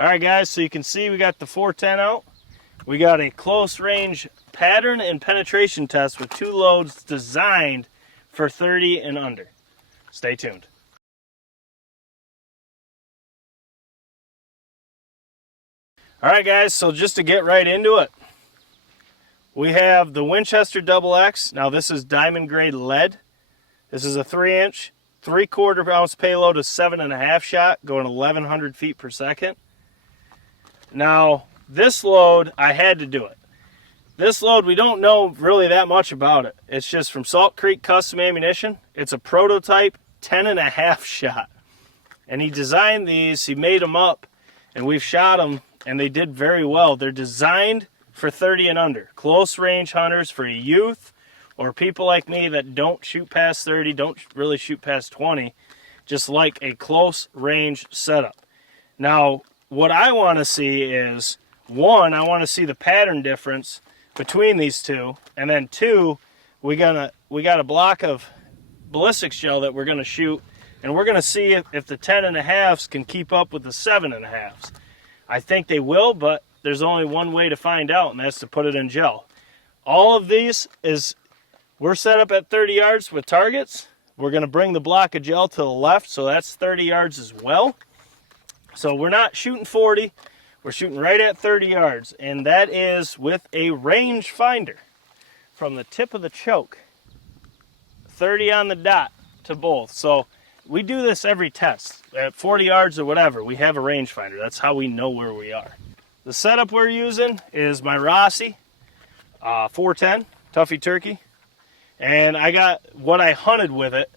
All right, guys, so you can see we got the 410 out. We got a close range pattern and penetration test with 2 loads designed for 30 and under. Stay tuned. All right, guys, so just to get right into it, we have the Winchester XX. Now this is diamond grade lead. This is a 3-inch, 3/4 ounce payload of 7.5 shot, going 1,100 feet per second. Now this load, I had to do it. This load, we don't know really that much about it. It's just from Salt Creek Custom Ammunition. It's a prototype 10.5 shot. And he designed these, he made them up, and we've shot them, and they did very well. They're designed for 30 and under. Close range hunters for youth or people like me that don't shoot past 30, don't really shoot past 20, just like a close range setup. Now, what I want to see is, one, I want to see the pattern difference between these two, and then two, we got a block of ballistics gel that we're going to shoot, and we're going to see if the 10.5s can keep up with the 7.5s. I think they will, but there's only one way to find out, and that's to put it in gel. All of these is, we're set up at 30 yards with targets. We're going to bring the block of gel to the left, so that's 30 yards as well. So we're not shooting 40, we're shooting right at 30 yards, and that is with a range finder from the tip of the choke, 30 on the dot to both. So we do this every test. At 40 yards or whatever, we have a rangefinder. That's how we know where we are. The setup we're using is my Rossi 410 Tuffy Turkey. And I got what I hunted with it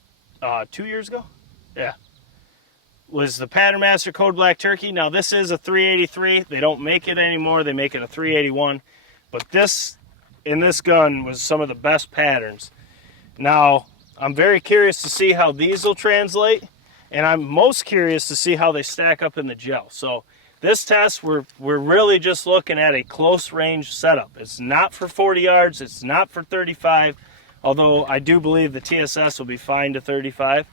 2 years ago. Yeah. Was the Pattern Master Code Black Turkey. Now this is a 383. They don't make it anymore. They make it a 381. But this, in this gun, was some of the best patterns. Now, I'm very curious to see how these will translate, and I'm most curious to see how they stack up in the gel. So this test, we're really just looking at a close range setup. It's not for 40 yards, it's not for 35, although I do believe the TSS will be fine to 35.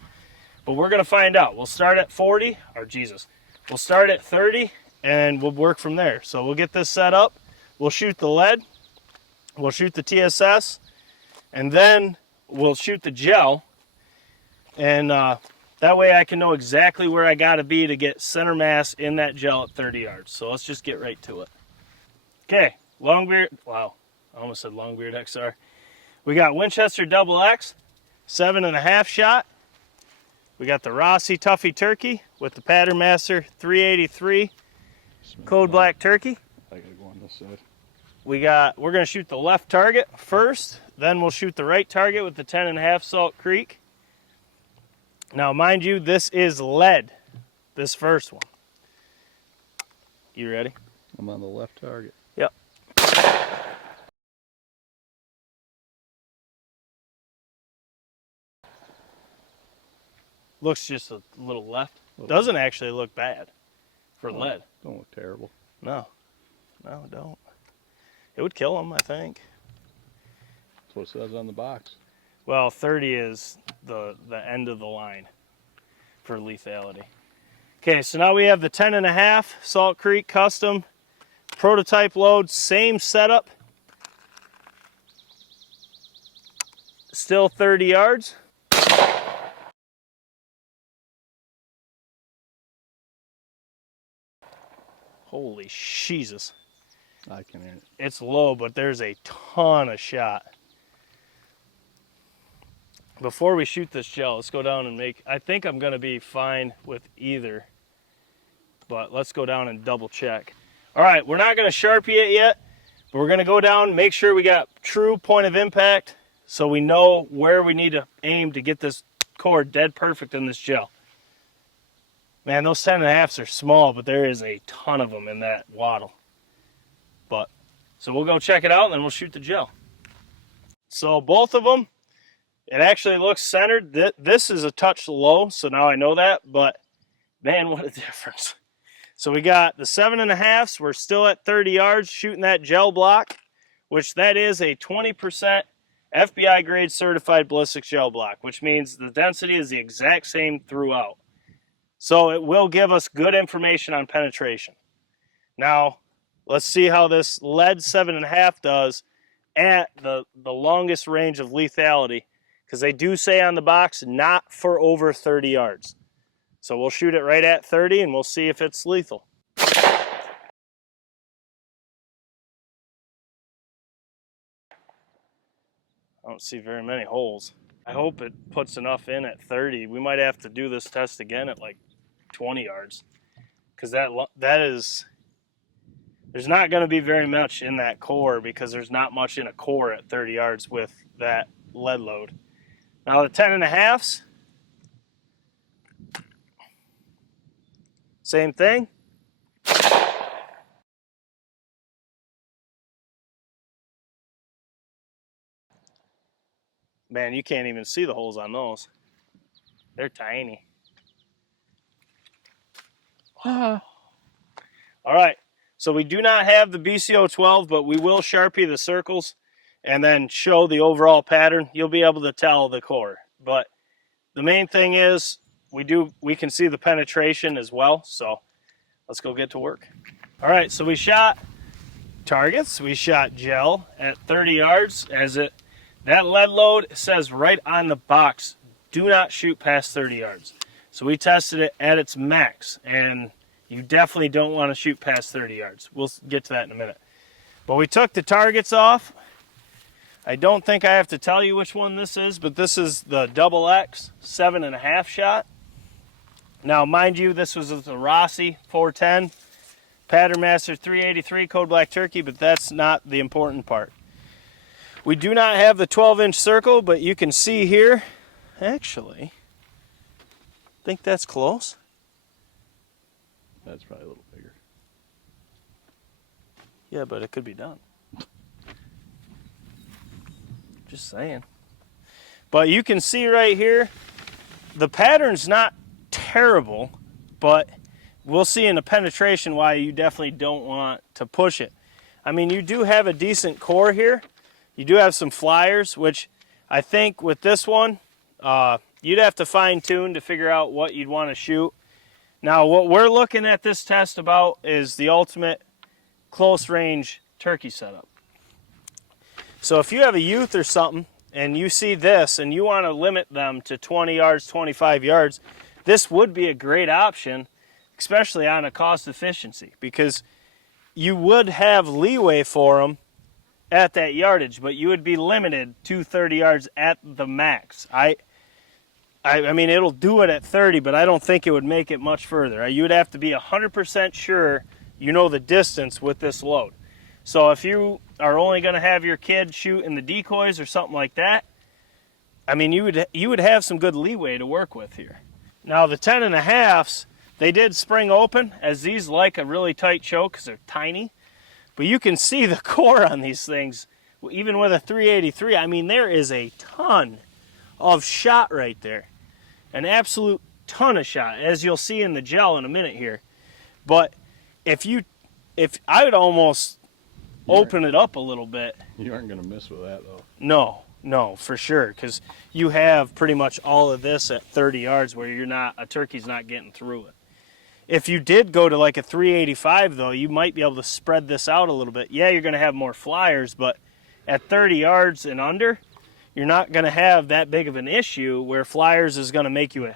But we're going to find out. We'll start at 40, or Jesus, we'll start at 30, and we'll work from there. So we'll get this set up, we'll shoot the lead, we'll shoot the TSS, and then we'll shoot the gel, and that way I can know exactly where I got to be to get center mass in that gel at 30 yards. So let's just get right to it. Okay, Longbeard, wow, I almost said Longbeard XR. We got Winchester XX, 7.5 shot. We got the Rossi Tuffy Turkey with the Pattern Master 383 Code Black Turkey. I gotta go on this side. We're gonna shoot the left target first, then we'll shoot the right target with the 10.5 Salt Creek. Now, mind you, this is lead, this first one. You ready? I'm on the left target. Yep. Looks just a little left. Doesn't actually look bad for lead. Don't look terrible. No, it don't. It would kill them, I think. That's what it says on the box. Well, 30 is the end of the line for lethality. Okay, so now we have the 10.5 Salt Creek Custom prototype load, same setup. Still 30 yards. Holy Jesus. I can hear it. It's low, but there's a ton of shot. Before we shoot this gel, let's go down and make, I think I'm going to be fine with either, but let's go down and double check. All right, we're not going to Sharpie it yet, but we're going to go down, make sure we got true point of impact so we know where we need to aim to get this core dead perfect in this gel. Man, those 10.5s are small, but there is a ton of them in that wattle. So we'll go check it out and then we'll shoot the gel. So both of them, it actually looks centered. This is a touch low, so now I know that, but man, what a difference. So we got the 7.5s. We're still at 30 yards shooting that gel block, which that is a 20% FBI grade certified ballistic gel block, which means the density is the exact same throughout. So it will give us good information on penetration. Now, let's see how this lead 7.5 does at the longest range of lethality, because they do say on the box not for over 30 yards. So we'll shoot it right at 30 and we'll see if it's lethal. I don't see very many holes. I hope it puts enough in at 30. We might have to do this test again at like 20 yards, because that is, there's not going to be very much in that core, because there's not much in a core at 30 yards with that lead load. Now the 10.5s, same thing. Man, you can't even see the holes on those. They're tiny. All right, so we do not have the BCO12, but we will Sharpie the circles and then show the overall pattern. You'll be able to tell the core. But the main thing is we can see the penetration as well. So let's go get to work. All right, so we shot targets. We shot gel at 30 yards. That lead load says right on the box, do not shoot past 30 yards. So we tested it at its max, and you definitely don't want to shoot past 30 yards. We'll get to that in a minute. But we took the targets off. I don't think I have to tell you which one this is, but this is the XX 7.5 shot. Now, mind you, this was the Rossi 410, Pattern Master 383 Code Black Turkey, but that's not the important part. We do not have the 12-inch circle, but you can see here, actually, I think that's close. That's probably a little bigger. Yeah, but it could be done. Just saying. But you can see right here, the pattern's not terrible, but we'll see in the penetration why you definitely don't want to push it. I mean, you do have a decent core here. You do have some flyers, which I think with this one, you'd have to fine tune to figure out what you'd want to shoot. Now, what we're looking at this test about is the ultimate close range turkey setup. So if you have a youth or something and you see this and you want to limit them to 20 yards, 25 yards, this would be a great option, especially on a cost efficiency, because you would have leeway for them at that yardage, but you would be limited to 30 yards at the max. I mean, it'll do it at 30, but I don't think it would make it much further. You would have to be 100% sure you know the distance with this load. So if you are only going to have your kid shoot in the decoys or something like that, I mean, you would have some good leeway to work with here. Now the 10.5s, they did spring open, as these like a really tight choke because they're tiny. But you can see the core on these things, even with a 383. I mean, there is a ton of shot right there. An absolute ton of shot, as you'll see in the gel in a minute here. But if I would almost open it up a little bit. You aren't going to miss with that, though. No, for sure, because you have pretty much all of this at 30 yards where a turkey's not getting through it. If you did go to like a 385, though, you might be able to spread this out a little bit. Yeah, you're going to have more flyers, but at 30 yards and under, you're not going to have that big of an issue where flyers is going to make you,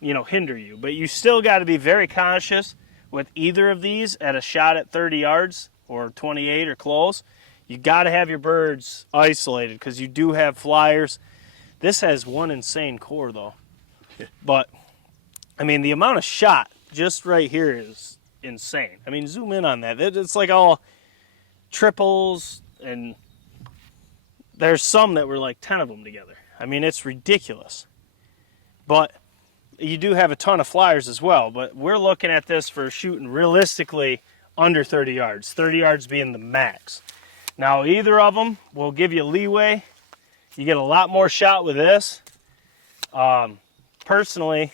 hinder you. But you still got to be very conscious with either of these at a shot at 30 yards or 28 or close. You got to have your birds isolated because you do have flyers. This has one insane core, though. But, I mean, the amount of shot just right here is insane. I mean, zoom in on that. It's like all triples, and there's some that were like 10 of them together. I mean, it's ridiculous. But you do have a ton of flyers as well. But we're looking at this for shooting realistically under 30 yards. 30 yards being the max. Now, either of them will give you leeway. You get a lot more shot with this. Personally,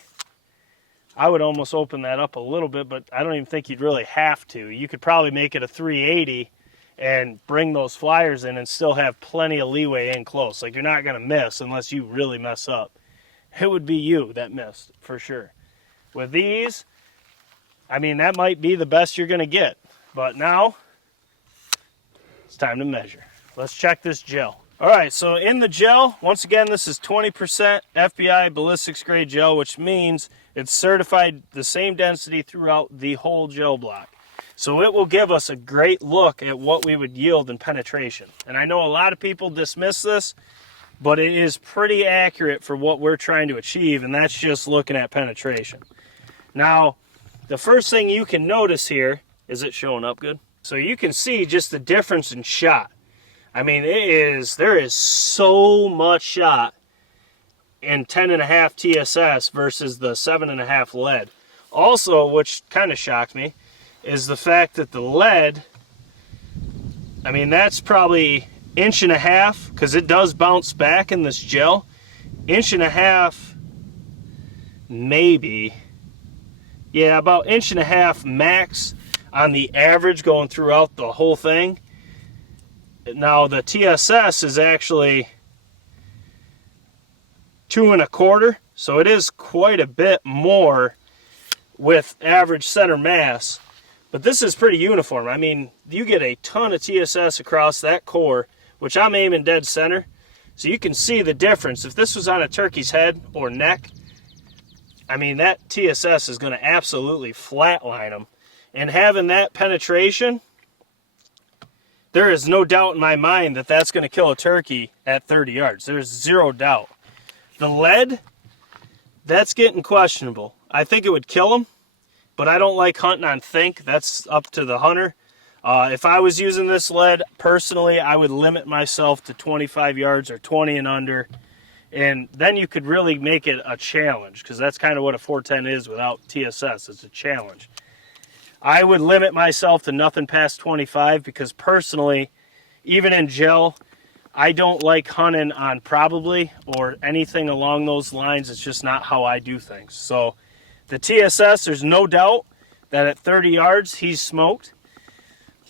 I would almost open that up a little bit, but I don't even think you'd really have to. You could probably make it a 380 and bring those flyers in and still have plenty of leeway in close. Like, you're not going to miss unless you really mess up. It would be you that missed, for sure. With these, I mean, that might be the best you're going to get. But now it's time to measure. Let's check this gel. All right, so in the gel, once again, this is 20% FBI ballistics grade gel, which means it's certified the same density throughout the whole gel block. So it will give us a great look at what we would yield in penetration. And I know a lot of people dismiss this, but it is pretty accurate for what we're trying to achieve, and that's just looking at penetration. Now, the first thing you can notice here, is it showing up good? So you can see just the difference in shot. I mean, there is so much shot in 10.5 TSS versus the 7.5 lead. Also, which kind of shocked me, is the fact that the lead, I mean, that's probably 1.5 inches, because it does bounce back in this gel. 1.5 inches, maybe. Yeah, about 1.5 inches max on the average going throughout the whole thing. Now the TSS is actually 2.25, so it is quite a bit more with average center mass, but this is pretty uniform. I mean, you get a ton of TSS across that core, which I'm aiming dead center, so you can see the difference. If this was on a turkey's head or neck, I mean, that TSS is going to absolutely flatline them, and having that penetration, there is no doubt in my mind that that's going to kill a turkey at 30 yards. There's zero doubt. The lead, that's getting questionable. I think it would kill them, but I don't like hunting on think. That's up to the hunter. If I was using this lead, personally, I would limit myself to 25 yards or 20 and under, and then you could really make it a challenge, because that's kind of what a 410 is without TSS. It's a challenge. I would limit myself to nothing past 25, because personally, even in gel, I don't like hunting on probably or anything along those lines. It's just not how I do things. So the TSS, there's no doubt that at 30 yards, he's smoked.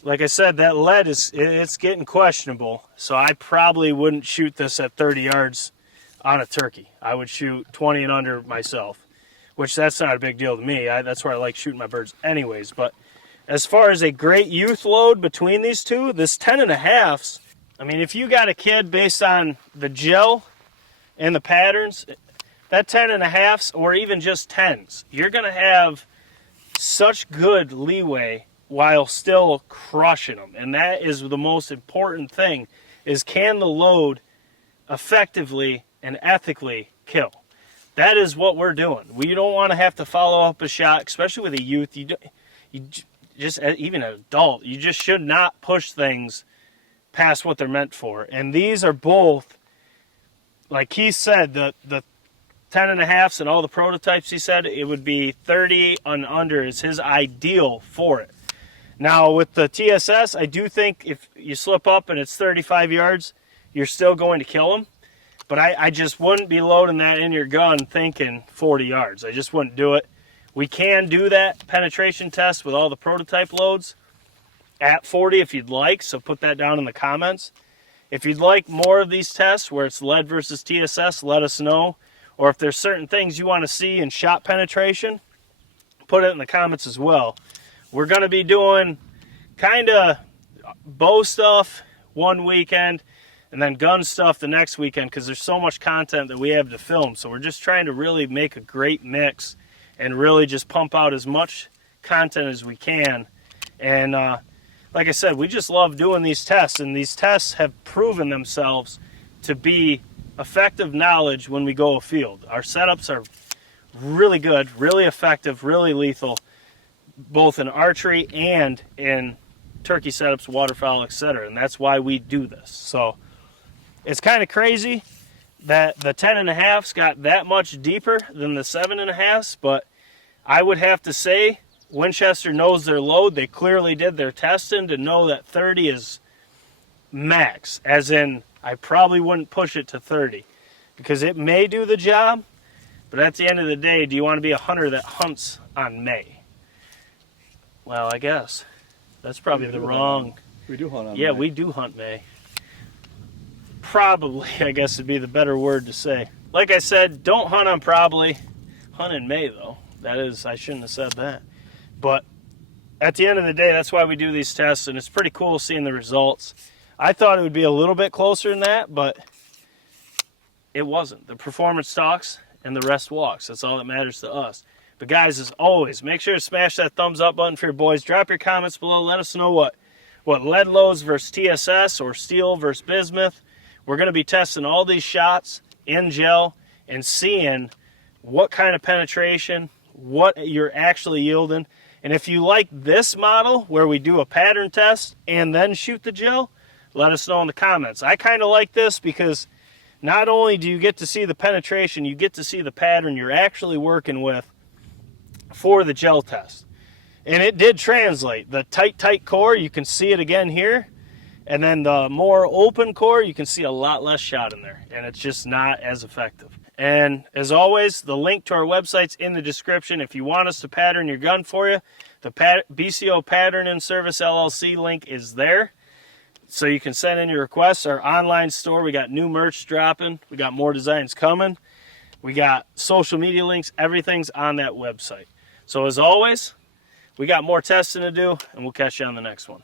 Like I said, that lead, it's getting questionable. So I probably wouldn't shoot this at 30 yards on a turkey. I would shoot 20 and under myself, which that's not a big deal to me. That's where I like shooting my birds anyways. But as far as a great youth load between these two, this 10.5s, I mean, if you got a kid based on the gel and the patterns, that 10.5s or even just 10s, you're going to have such good leeway while still crushing them. And that is the most important thing, is can the load effectively and ethically kill? That is what we're doing. We don't want to have to follow up a shot, especially with a youth. You just, even an adult, you just should not push things past what they're meant for. And these are both, like he said, the 10.5s and all the prototypes, he said it would be 30 and under is his ideal for it. Now with the TSS, I do think if you slip up and it's 35 yards, you're still going to kill them. But I just wouldn't be loading that in your gun thinking 40 yards. I just wouldn't do it. We can do that penetration test with all the prototype loads at 40 if you'd like, so put that down in the comments. If you'd like more of these tests where it's lead versus TSS, let us know. Or if there's certain things you want to see in shot penetration, put it in the comments as well. We're going to be doing kind of bow stuff one weekend and then gun stuff the next weekend, because there's so much content that we have to film. So we're just trying to really make a great mix and really just pump out as much content as we can. And like I said, we just love doing these tests, and these tests have proven themselves to be effective knowledge when we go afield. Our setups are really good, really effective, really lethal, both in archery and in turkey setups, waterfowl, etc. And that's why we do this. So it's kind of crazy that the 10.5s got that much deeper than the 7.5s, but I would have to say Winchester knows their load. They clearly did their testing to know that 30 is max, as in I probably wouldn't push it to 30, because it may do the job, but at the end of the day, do you want to be a hunter that hunts on May? Well, I guess that's probably the wrong. We do hunt on May. Yeah, we do hunt May. Probably, I guess would be the better word to say. Like I said, don't hunt on probably. Hunt in May, though. That is, I shouldn't have said that. But at the end of the day, that's why we do these tests, and it's pretty cool seeing the results. I thought it would be a little bit closer than that, but it wasn't. The performance talks and the rest walks. That's all that matters to us. But guys, as always, make sure to smash that thumbs up button for your boys. Drop your comments below. Let us know what lead loads versus TSS or steel versus bismuth. We're going to be testing all these shots in gel and seeing what kind of penetration, what you're actually yielding. And if you like this model where we do a pattern test and then shoot the gel, let us know in the comments. I kind of like this because not only do you get to see the penetration, you get to see the pattern you're actually working with for the gel test. And it did translate. The tight core, you can see it again here. And then the more open core, you can see a lot less shot in there. And it's just not as effective. And as always, the link to our website's in the description. If you want us to pattern your gun for you, the BCO Pattern and Service LLC link is there. So you can send in your requests. Our online store, we got new merch dropping. We got more designs coming. We got social media links. Everything's on that website. So as always, we got more testing to do, and we'll catch you on the next one.